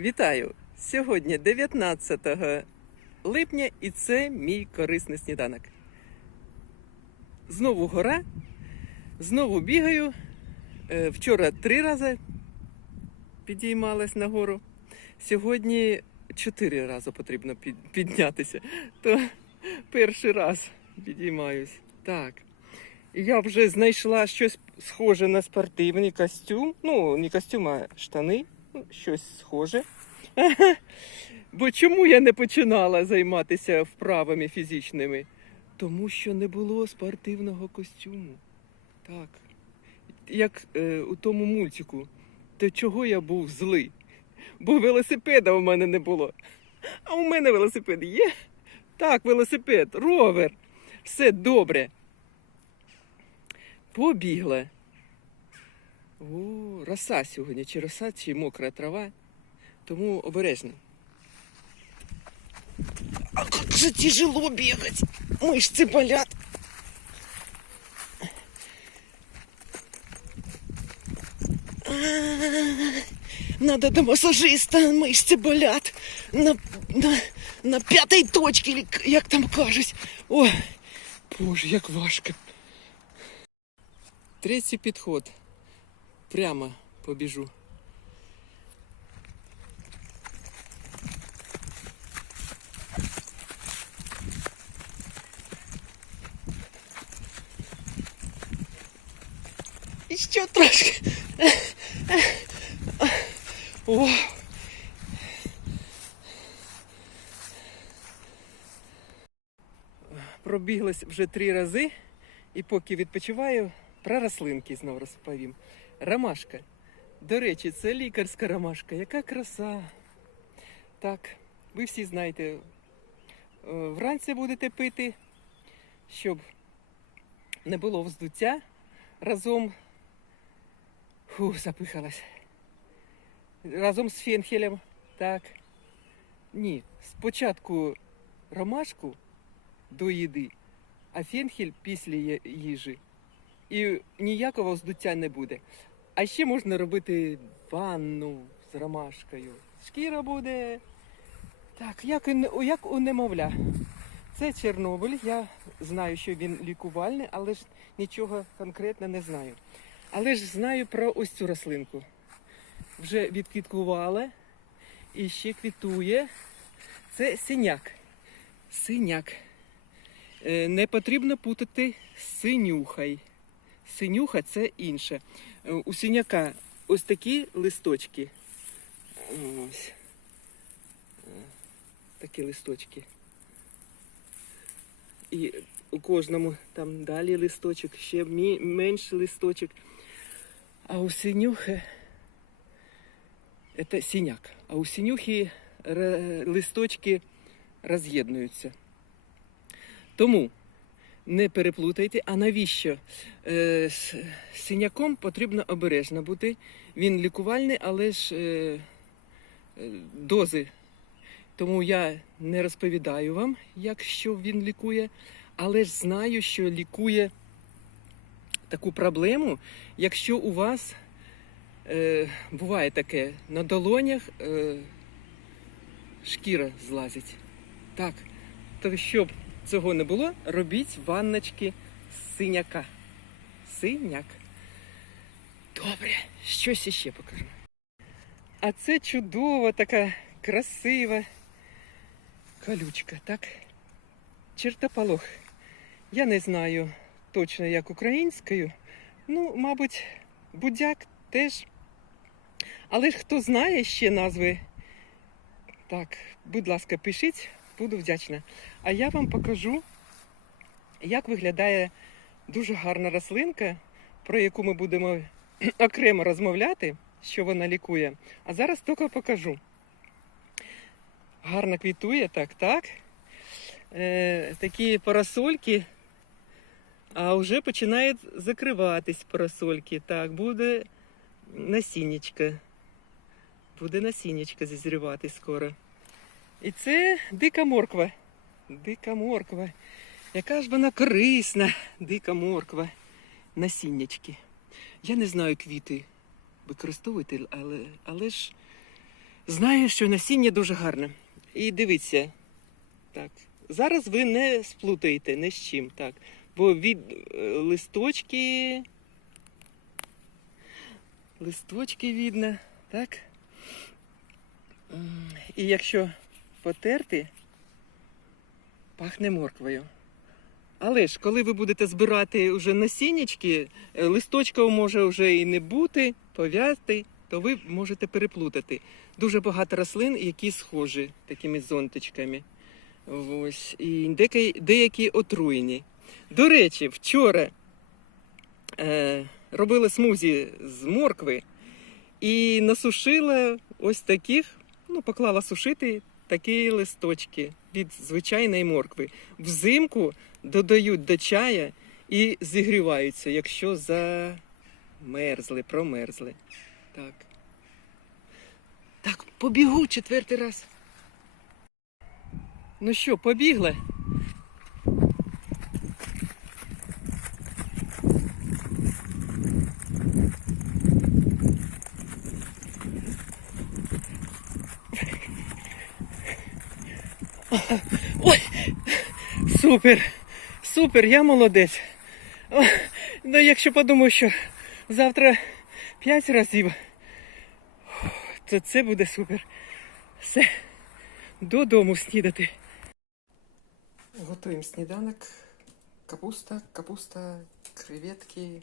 Вітаю! Сьогодні 19 липня і це мій корисний сніданок. Знову гора, знову бігаю. Е, Вчора три рази підіймалась на гору. Сьогодні чотири рази потрібно піднятися. То перший раз підіймаюсь. Так. Я вже знайшла щось схоже на спортивний костюм. Ну, не костюм, а штани. Ну, щось схоже. Бо чому я не починала займатися вправами фізичними? Тому що не було спортивного костюму. Так. Як е, у тому мультику. То чого я був злий? Бо велосипеда у мене не було. А у мене велосипед є? Так, велосипед, ровер. Все добре. Побігла. О, роса сьогодні, чи роса, чи мокра трава. Тому обережно. А как же тяжело бегать. Мышцы болят. Надо до массажиста, мышцы болят. На, на, на п'ятій точці, или к- як там кажуть. Ой, боже, як важко. Третій підход. Прямо побіжу. І ще трошки. О. Пробіглась вже три рази, і поки відпочиваю, про рослинки знову розповім. Ромашка. До речі, це лікарська ромашка. Яка краса. Так, ви всі знаєте, е, вранці будете пити, щоб не було вздуття разом. Фу, запихалась. Разом з фенхелем. Так. Ні. Спочатку ромашку до їди, а фенхель після їжі. І ніякого вздуття не буде. А ще можна робити ванну з ромашкою. Шкіра буде. Так, як, як у немовля. Це Чорнобиль. Я знаю, що він лікувальний, але ж нічого конкретно не знаю. Але ж знаю про ось цю рослинку. Вже відквіткувала і ще квітує. Це синяк. Синяк. Е, Не потрібно путати з синюхай. Синюха це інше. Е, У синяка ось такі листочки. Ось. Такі листочки. І у кожному там далі листочок, ще менший листочок. А у синюхи це синяк. А у синюхи листочки роз'єднуються. Тому не переплутайте, а навіщо? Е, з синяком потрібно обережно бути. Він лікувальний, але ж е, е, дози. Тому я не розповідаю вам, як що він лікує, але ж знаю, що лікує таку проблему, якщо у вас е, буває таке на долонях е, шкіра злазить. Так, то щоб цього не було, робіть ванночки з синяка. Синяк. Добре, щось іще покажу. А це чудова така красива колючка, так? Чертополох. Я не знаю точно, як українською. Ну, мабуть, будяк теж. Але ж хто знає ще назви, так, будь ласка, пишіть, буду вдячна. А я вам покажу, як виглядає дуже гарна рослинка, про яку ми будемо окремо розмовляти, що вона лікує. А зараз тільки покажу. Гарно квітує, так, так. Е, такі парасольки, а вже починають закриватись парасольки. Так, буде насіннячка. Буде насіннячка зазрівати скоро. І це дика морква. Дика морква. Яка ж вона корисна, дика морква. Насіннячки. Я не знаю квіти використовувати, але, але ж знає, що насіння дуже гарне. І дивіться, так. Зараз ви не сплутаєте ні з чим, так. Бо від е, листочки. Листочки видно, так? І якщо потерти, пахне морквою. Але ж, коли ви будете збирати вже насіннячки, е, листочка може вже і не бути, пов'язти, то ви можете переплутати. Дуже багато рослин, які схожі такими зонтичками. Ось. І деякі, деякі отруєні. До речі, вчора е, робила смузі з моркви і насушила ось таких, ну, поклала сушити такі листочки від звичайної моркви. Взимку додають до чая і зігріваються, якщо замерзли, промерзли. Так. Так, побігу четвертий раз. Ну що, побігли? Ой, супер, супер, я молодець. О, Ну, якщо подумаю, що завтра п'ять разів, то це буде супер. Все, додому снідати. Готуємо сніданок. Капуста, капуста, креветки,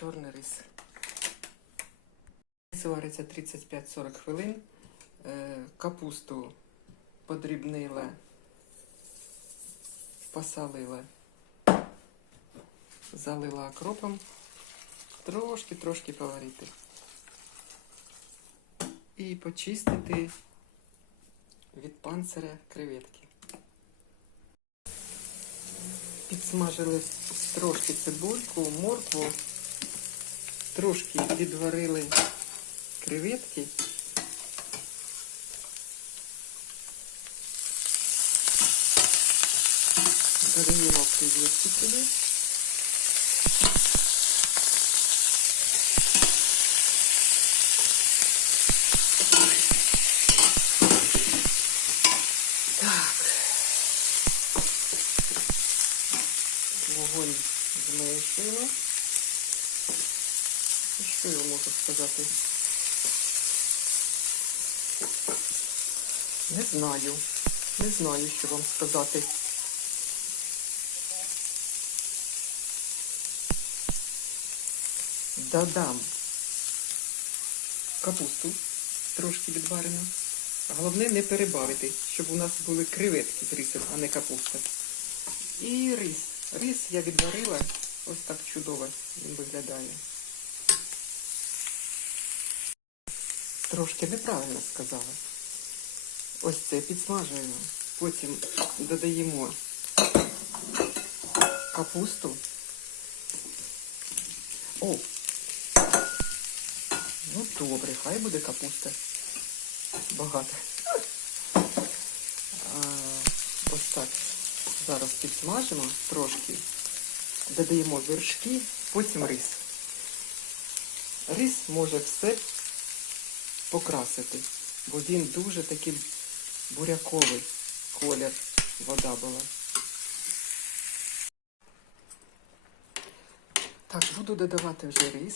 чорний рис. Рис вариться 35-40 хвилин. Е, Капусту подрібнила, посолила, залила окропом, трошки-трошки поварити. І почистити від панциря креветки. Підсмажили трошки цибульку, моркву, трошки відварили креветки. Додаємо креветки сюди. Так. Вогонь зменшуємо. Що я можу сказати? Не знаю. Не знаю, що вам сказати. Додам капусту трошки відварену. Головне не перебавити, щоб у нас були креветки з рисом, а не капуста. І рис. Рис я відварила. Ось так чудово він виглядає. Трошки неправильно сказала. Ось це підсмажуємо. Потім додаємо капусту. О! Ну добре, хай буде капуста. Багато. Ось так. Зараз підсмажимо трошки. Додаємо вершки, потім рис. Рис може все покрасити, бо він дуже такий буряковий колір вода була. Так, буду додавати вже рис.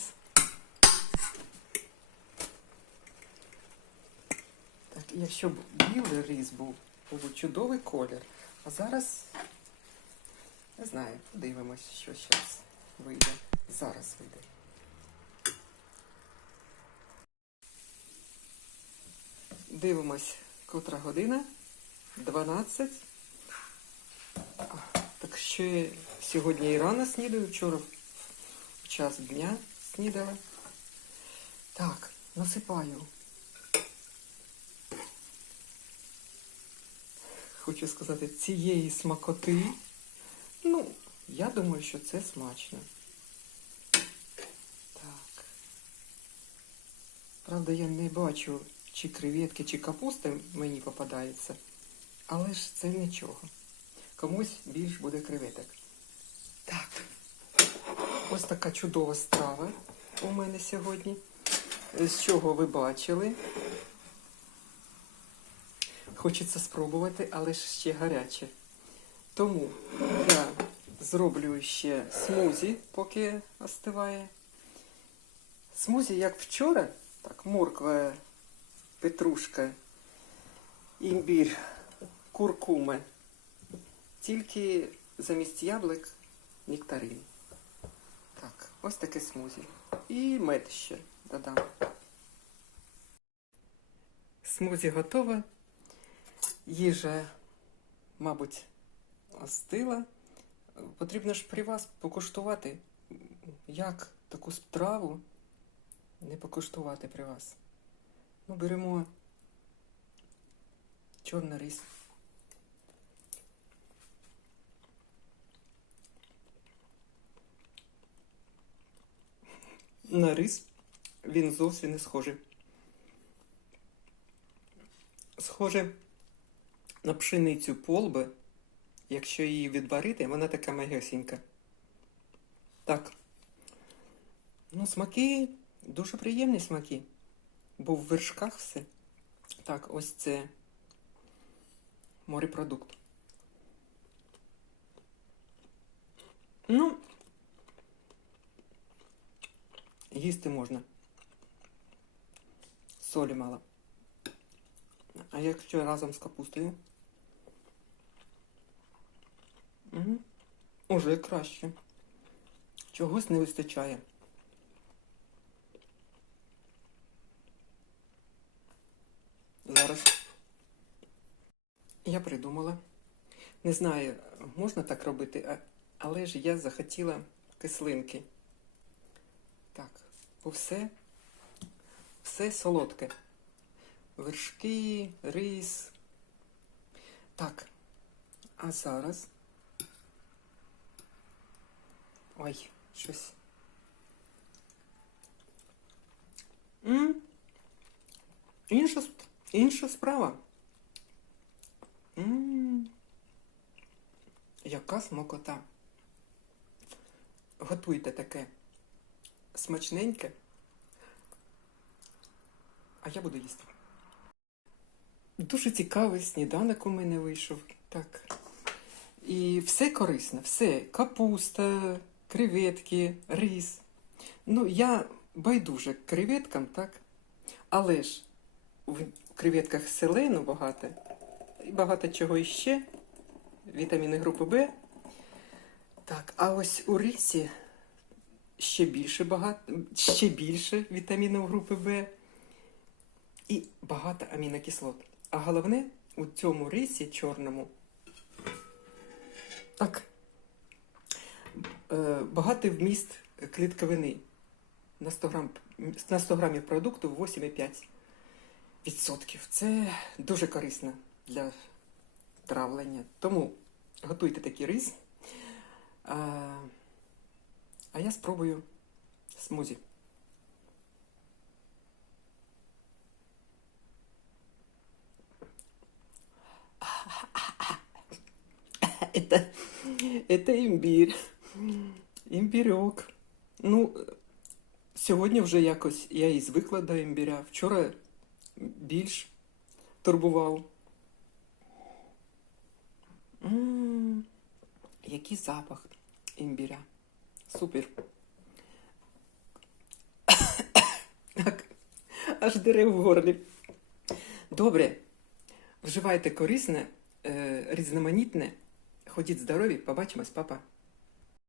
Так, і якщо б білий рис був, був би чудовий колір. А зараз, не знаю, подивимось, що зараз вийде. Зараз вийде. Дивимось, котра година. 12. Так ще сьогодні і рано снідаю, вчора час дня снідала. Так, насипаю. Хочу сказати, цієї смакоти. Ну, я думаю, що це смачно. Так. Правда, я не бачу, чи креветки, чи капуста мені попадається. Але ж це нічого. Комусь більш буде креветок. Так. Ось така чудова страва у мене сьогодні. З чого ви бачили? Хочеться спробувати, але ж ще гаряче. Тому я зроблю ще смузі, поки остиває. Смузі, як вчора, так, морква, петрушка, імбір, куркума. Тільки замість яблук нектарин. Так, ось таке смузі. І мед ще додам. Смузі готова. Їжа, мабуть, остила. Потрібно ж при вас покуштувати, як таку страву не покуштувати при вас. Ну, беремо чорний рис. На рис він зовсім не схожий. Схоже на пшеницю полби, якщо її відварити, вона така мегесенька. Так. Ну, смаки дуже приємні смаки. Бо в вершках все. Так, ось це морепродукт. Ну, їсти можна. Солі мало. А якщо разом з капустою? Угу. Уже краще. Чогось не вистачає. Зараз. Я придумала. Не знаю, можна так робити, але ж я захотіла кислинки. Так, бо все, все солодке. Вершки, рис. Так. А зараз. Ой, щось. М? Інша, інша справа. М. Яка смакота. Готуйте таке смачненьке. А я буду їсти. Дуже цікавий сніданок у мене вийшов. Так. І все корисне, все. Капуста, креветки, рис. Ну, я байдуже креветкам, так? Але ж в креветках селену багато, і багато чого іще. Вітаміни групи Б. Так, а ось у рисі ще більше багато, ще більше вітамінів групи Б і багато амінокислот. А головне, у цьому рисі чорному так, е, багатий вміст клітковини. На 100, грам, на 100 грамів продукту 8,5 відсотків. Це дуже корисно для травлення. Тому готуйте такий рис. А я спробую смузі. Это, это імбір. Імбірьок. Ну, сьогодні вже якось я і звикла до імбіря. Вчора більш турбував. М, який запах імбіря. Супер. Аж дере в горлі. Добре. Вживайте корисне, е, різноманітне. Ходіть здорові, побачимось, папа.